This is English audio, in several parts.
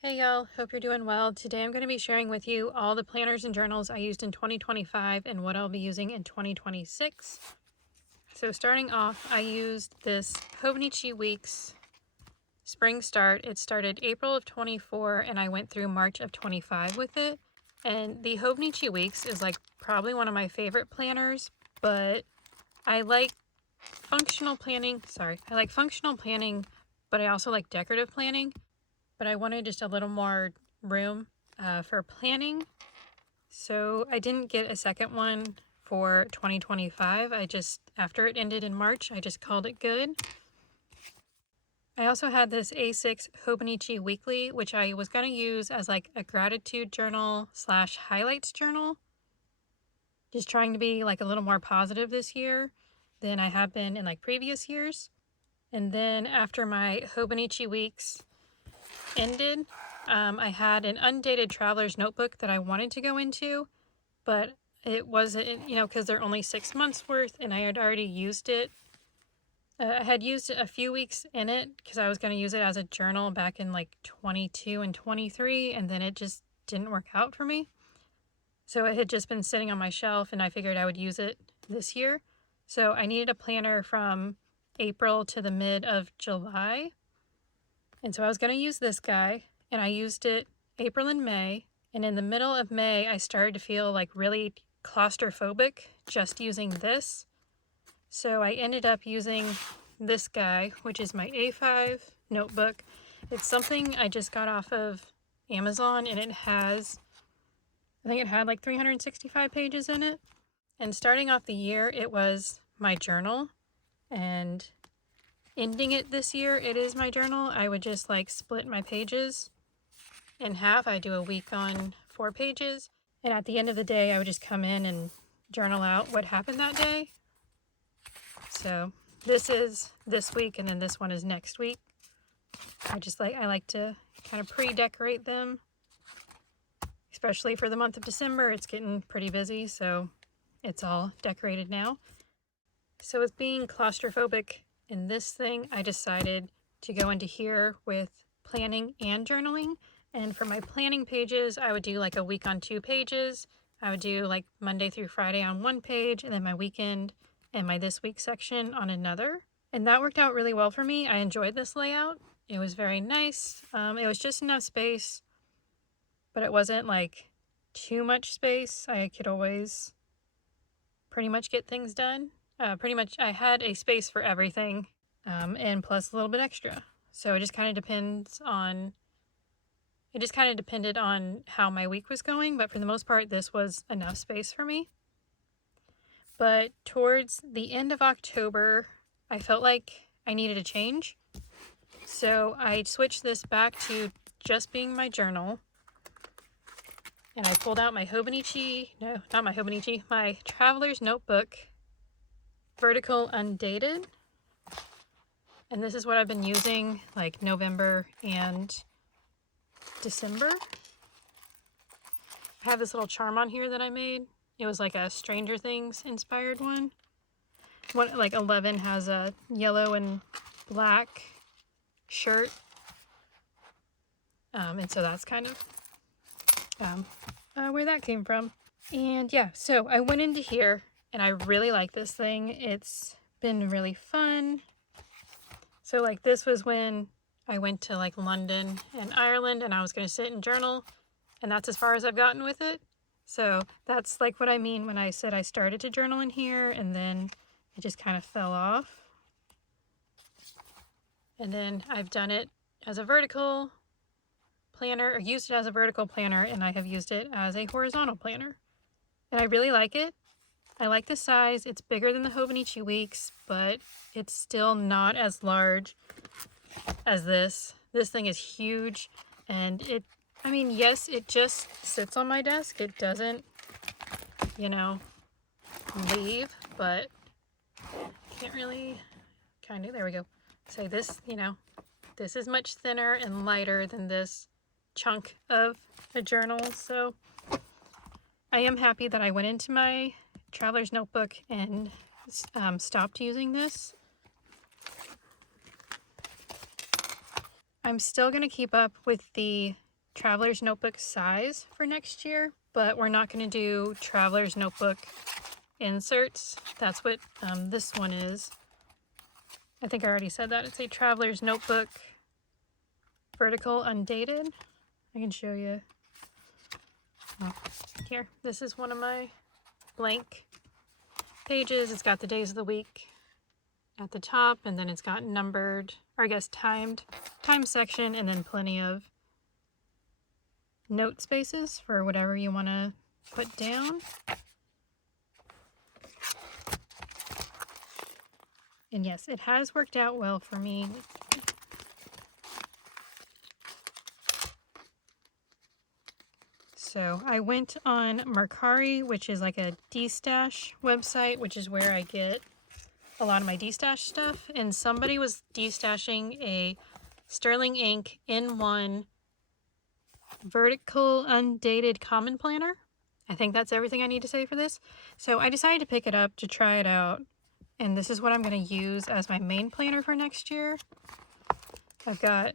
Hey y'all, hope you're doing well. Today I'm going to be sharing with you all the planners and journals I used in 2025 and what I'll be using in 2026. So starting off, I used this Hobonichi Weeks Spring Start. It started April of 24 and I went through March of 25 with it. And the Hobonichi Weeks is like probably one of my favorite planners, but I like functional planning. I like functional planning, but I also like decorative planning. But I wanted just a little more room for planning. So I didn't get a second one for 2025. After it ended in March, I just called it good. I also had this A6 Hobonichi Weekly, which I was going to use as like a gratitude journal / highlights journal. Just trying to be like a little more positive this year than I have been in like previous years. And then after my Hobonichi Weeks ended, I had an undated traveler's notebook that I wanted to go into, but it wasn't, because they're only 6 months worth and I had already used it. I had used a few weeks in it because I was going to use it as a journal back in like 22 and 23, and then it just didn't work out for me. So it had just been sitting on my shelf and I figured I would use it this year. So I needed a planner from April to the mid of July. And so I was going to use this guy, and I used it April and May. And in the middle of May, I started to feel like really claustrophobic just using this. So I ended up using this guy, which is my A5 notebook. It's something I just got off of Amazon, and I think it had like 365 pages in it. And starting off the year, it was my journal, and ending it this year, it is my journal. I would just like split my pages in half. I do a week on 4 pages, and at the end of the day I would just come in and journal out what happened that day. So this is this week, and then this one is next week. I like to kind of pre-decorate them, especially for the month of December. It's getting pretty busy, so it's all decorated now. So with being claustrophobic in this thing, I decided to go into here with planning and journaling. And for my planning pages, I would do like a week on 2 pages. I would do like Monday through Friday on 1 page, and then my weekend and my this week section on another. And that worked out really well for me. I enjoyed this layout. It was very nice. It was just enough space, but it wasn't like too much space. I could always pretty much get things done. Pretty much I had a space for everything, and plus a little bit extra. So it just kind of depended on how my week was going, but for the most part this was enough space for me. But towards the end of October, I felt like I needed a change. So I switched this back to just being my journal. And I pulled out my my traveler's notebook, vertical Undated. And this is what I've been using like November and December. I have this little charm on here that I made. It was like a Stranger Things inspired one. Like 11 has a yellow and black shirt. And so that's kind of where that came from. And yeah, so I went into here and I really like this thing. It's been really fun. So like this was when I went to like London and Ireland, and I was going to sit and journal, and that's as far as I've gotten with it. So that's like what I mean when I said I started to journal in here and then it just kind of fell off. And then I've done it as a vertical planner, or used it as a vertical planner, and I have used it as a horizontal planner. And I really like it. I like the size. It's bigger than the Hobonichi Weeks, but it's still not as large as this. This thing is huge, and yes, it just sits on my desk. It doesn't, leave, but can't really there we go. So this, this is much thinner and lighter than this chunk of a journal. So I am happy that I went into my traveler's notebook and stopped using this. I'm still going to keep up with the Traveler's Notebook size for next year, but we're not going to do Traveler's Notebook inserts. That's what this one is. I think I already said that. It's a Traveler's Notebook vertical undated. I can show you. Oh, here, this is one of my blank pages. It's got the days of the week at the top, and then it's got numbered, or I guess timed, time section, and then plenty of note spaces for whatever you want to put down. And yes, it has worked out well for me. So I went on Mercari, which is like a destash website, which is where I get a lot of my destash stuff. And somebody was destashing a Sterling Ink in-one vertical undated common planner. I think that's everything I need to say for this. So I decided to pick it up to try it out. And this is what I'm going to use as my main planner for next year. I've got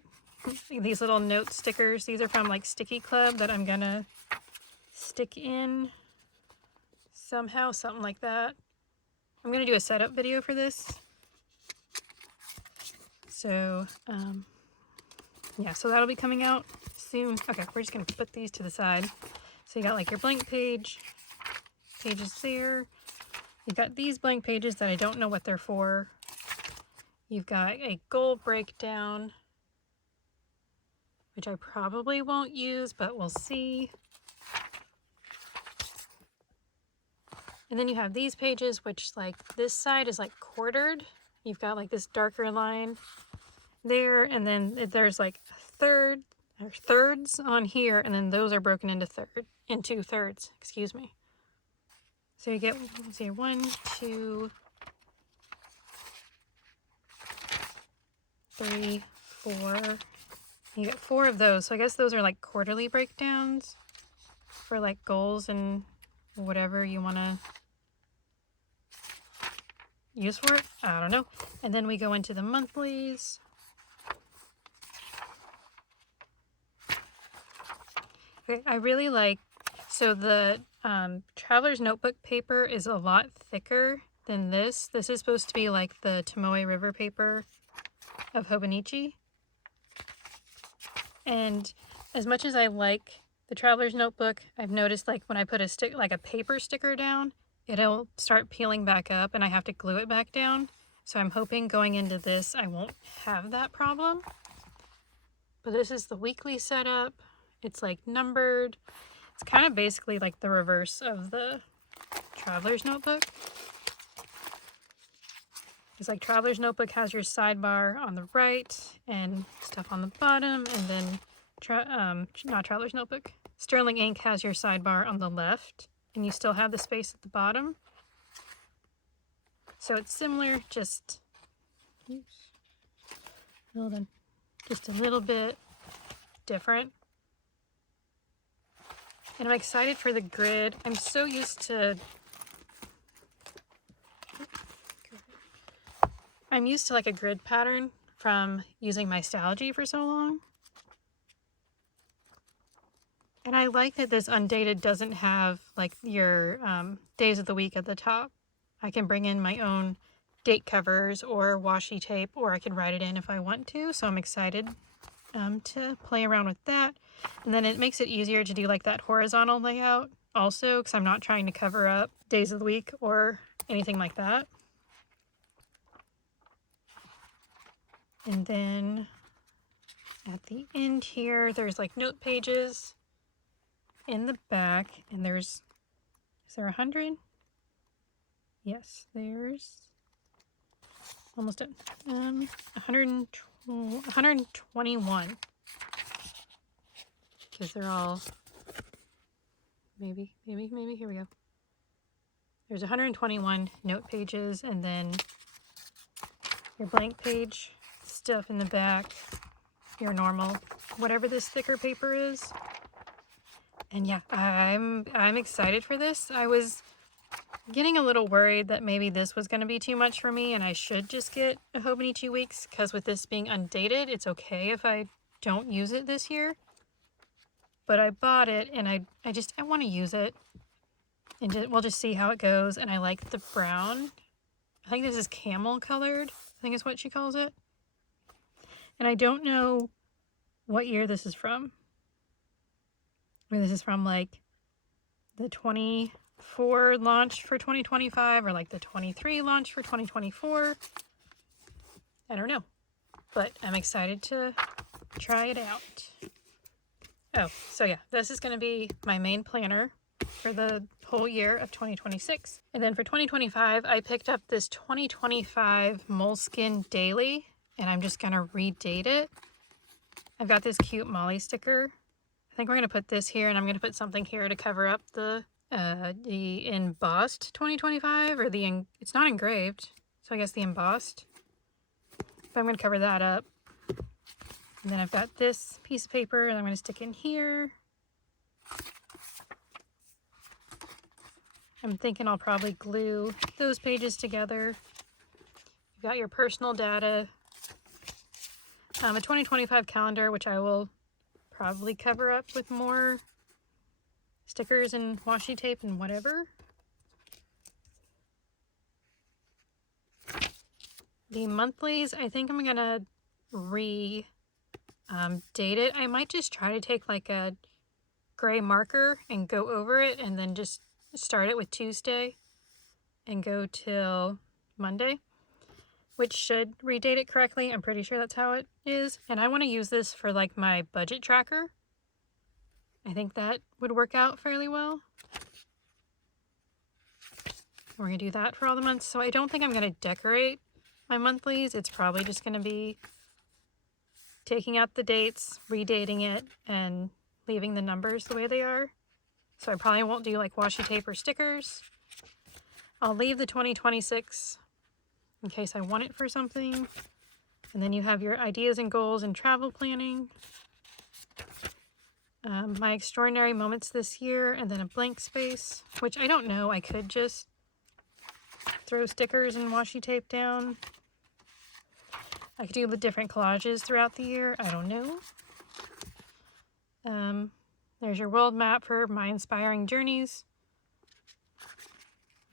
these little note stickers. These are from like Sticky Club that I'm going to stick in somehow, something like that. I'm going to do a setup video for this. So, yeah, so that'll be coming out soon. Okay, we're just going to put these to the side. So you got like your blank pages there. You've got these blank pages that I don't know what they're for. You've got a goal breakdown, which I probably won't use, but we'll see. And then you have these pages, which like this side is like quartered. You've got like this darker line there, and then there's like thirds on here, and then those are broken into thirds, excuse me. So you get, let's see, 1, 2, 3, 4. You get 4 of those. So I guess those are like quarterly breakdowns for like goals and whatever you want to use for it. I don't know. And then we go into the monthlies. Okay, I really like, so the Traveler's Notebook paper is a lot thicker than this. This is supposed to be like the Tomoe River paper of Hobonichi. And as much as I like the Traveler's Notebook, I've noticed like when I put a paper sticker down, it'll start peeling back up and I have to glue it back down. So I'm hoping going into this, I won't have that problem. But this is the weekly setup. It's like numbered. It's kind of basically like the reverse of the Traveler's Notebook. It's like Traveler's Notebook has your sidebar on the right and stuff on the bottom, and then not Traveler's Notebook. Sterling Ink has your sidebar on the left, and you still have the space at the bottom. So it's similar, just a little bit different. And I'm excited for the grid. I'm so used to like a grid pattern from using my Stalogy for so long. And I like that this Undated doesn't have like your days of the week at the top. I can bring in my own date covers or washi tape, or I can write it in if I want to. So I'm excited to play around with that. And then it makes it easier to do like that horizontal layout also, because I'm not trying to cover up days of the week or anything like that. And then at the end here, there's like note pages in the back, and is there 100? Yes, there's almost 121. Because they're all, maybe, here we go. There's 121 note pages, and then your blank page stuff in the back, your normal, whatever this thicker paper is. And yeah, I'm excited for this. I was getting a little worried that maybe this was going to be too much for me and I should just get a Hobonichi Weeks, because with this being undated, it's okay if I don't use it this year. but I bought it and I want to use it, and we'll just see how it goes. And I like the brown. I think this is camel colored, I think is what she calls it. And I don't know what year this is from. I mean, this is from like the 24 launch for 2025 or like the 23 launch for 2024. I don't know, but I'm excited to try it out. Oh, so yeah, this is going to be my main planner for the whole year of 2026. And then for 2025, I picked up this 2025 Moleskine Daily, and I'm just going to redate it. I've got this cute Molly sticker. I think we're going to put this here, and I'm going to put something here to cover up the embossed 2025, or it's not engraved, so I guess the embossed. But I'm going to cover that up. And then I've got this piece of paper that I'm going to stick in here. I'm thinking I'll probably glue those pages together. You've got your personal data. A 2025 calendar, which I will probably cover up with more stickers and washi tape and whatever. The monthlies, I think I'm going to date it. I might just try to take like a gray marker and go over it, and then just start it with Tuesday and go till Monday, which should redate it correctly. I'm pretty sure that's how it is. And I want to use this for like my budget tracker. I think that would work out fairly well. We're going to do that for all the months. So I don't think I'm going to decorate my monthlies. It's probably just going to be taking out the dates, redating it, and leaving the numbers the way they are. So I probably won't do like washi tape or stickers. I'll leave the 2026 in case I want it for something. And then you have your ideas and goals and travel planning. My extraordinary moments this year, and then a blank space, which I don't know. I could just throw stickers and washi tape down. I could do the different collages throughout the year. I don't know. There's your world map for my inspiring journeys.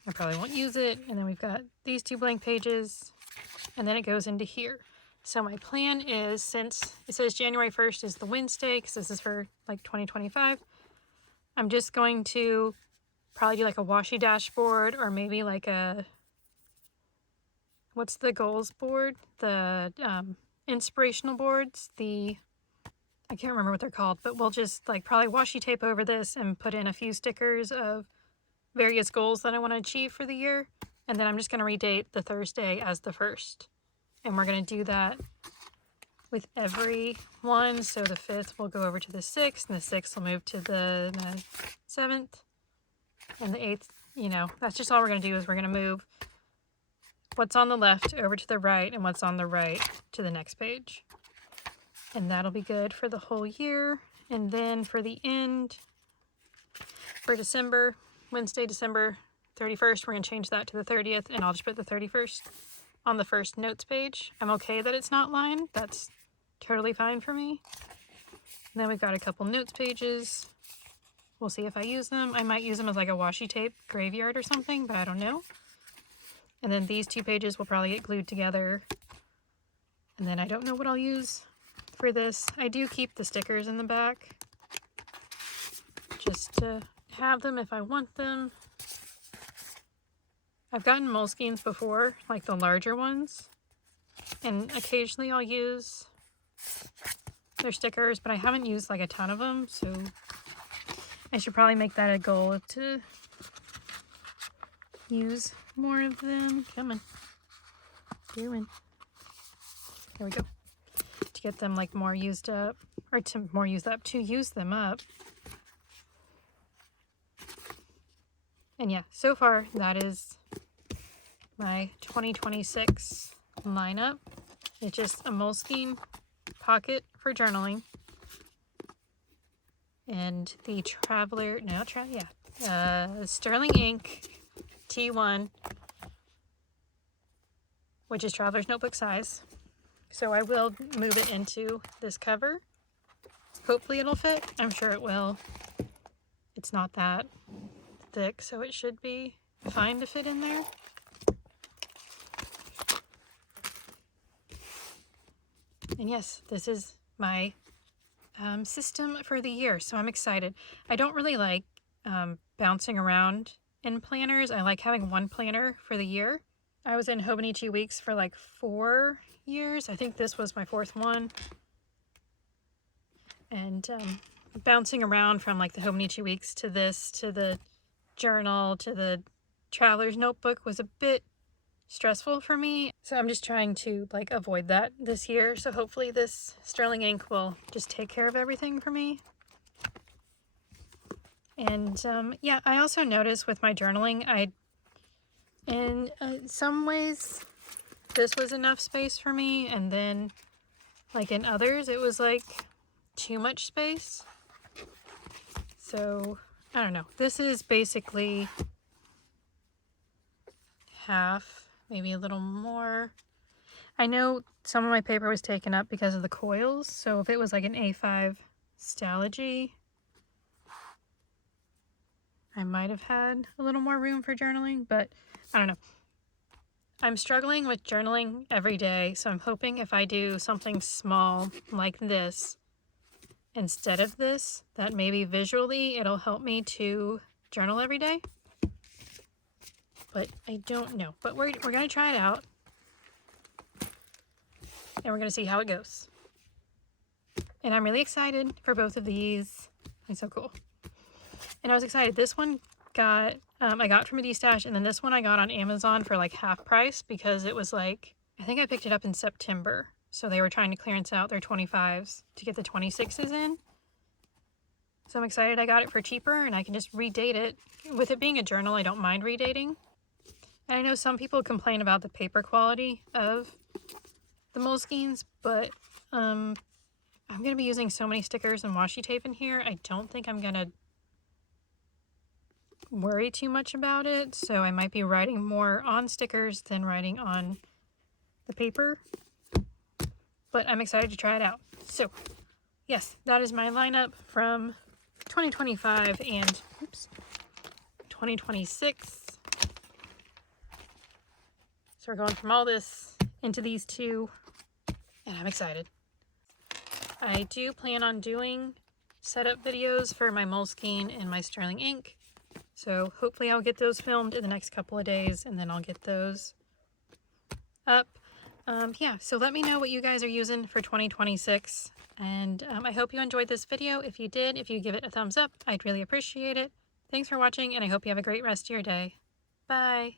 I probably won't use it. And then we've got these two blank pages, and then it goes into here. So my plan is, since it says January 1st is the Wednesday, because this is for like 2025, I'm just going to probably do like a washi dashboard, or maybe like a, what's the goals board? The inspirational boards, I can't remember what they're called, but we'll just like probably washi tape over this and put in a few stickers of various goals that I want to achieve for the year. And then I'm just going to redate the Thursday as the 1st. And we're going to do that with every one. So the 5th will go over to the 6th, and the 6th will move to the 7th, and the 8th, you know, that's just all we're going to do, is we're going to move what's on the left over to the right, and what's on the right to the next page. And that'll be good for the whole year. And then for the end, for December, Wednesday, December 31st, we're going to change that to the 30th, and I'll just put the 31st on the first notes page. I'm okay that it's not lined. That's totally fine for me. And then we've got a couple notes pages. We'll see if I use them. I might use them as like a washi tape graveyard or something, but I don't know. And then these two pages will probably get glued together. And then I don't know what I'll use for this. I do keep the stickers in the back, just to have them if I want them. I've gotten Moleskines before, like the larger ones, and occasionally I'll use their stickers, but I haven't used like a ton of them, so I should probably make that a goal to use more of them. Come on. Doing. There we go. To get them like more used up, or to use them up. And yeah, so far that is my 2026 lineup. It's just a Moleskine pocket for journaling, and the Sterling Ink T1, which is Traveler's Notebook size. So I will move it into this cover. Hopefully it'll fit. I'm sure it will. It's not that thick, so it should be fine to fit in there. And yes, this is my system for the year, so I'm excited. I don't really like bouncing around in planners. I like having one planner for the year. I was in Hobonichi Weeks for like 4 years. I think this was my 4th one. And bouncing around from like the Hobonichi Weeks to this, to the journal, to the traveler's notebook was a bit stressful for me. So I'm just trying to like avoid that this year. So hopefully this sterling ink will just take care of everything for me. And yeah, I also noticed with my journaling, in some ways this was enough space for me, and then like in others it was like too much space. So I don't know. This is basically half, maybe a little more. I know some of my paper was taken up because of the coils, so if it was like an A5 Stalogy, I might have had a little more room for journaling, but I don't know. I'm struggling with journaling every day, so I'm hoping if I do something small like this instead of this, that maybe visually it'll help me to journal every day. But I don't know. But we're going to try it out, and we're going to see how it goes. And I'm really excited for both of these. It's so cool. And I was excited. This one I got from a D-Stash, and then this one I got on Amazon for like half price because it was like, I think I picked it up in September. So they were trying to clearance out their 25s to get the 26s in. So I'm excited I got it for cheaper, and I can just redate it. With it being a journal, I don't mind redating. And I know some people complain about the paper quality of the Moleskines, but I'm going to be using so many stickers and washi tape in here, I don't think I'm going to worry too much about it. So I might be writing more on stickers than writing on the paper. But I'm excited to try it out. So yes, that is my lineup from 2025 and 2026. So we're going from all this into these two, and I'm excited. I do plan on doing setup videos for my Moleskine and my sterling ink. So hopefully I'll get those filmed in the next couple of days, and then I'll get those up. Yeah, so let me know what you guys are using for 2026. And I hope you enjoyed this video. If you did, if you give it a thumbs up, I'd really appreciate it. Thanks for watching, and I hope you have a great rest of your day. Bye.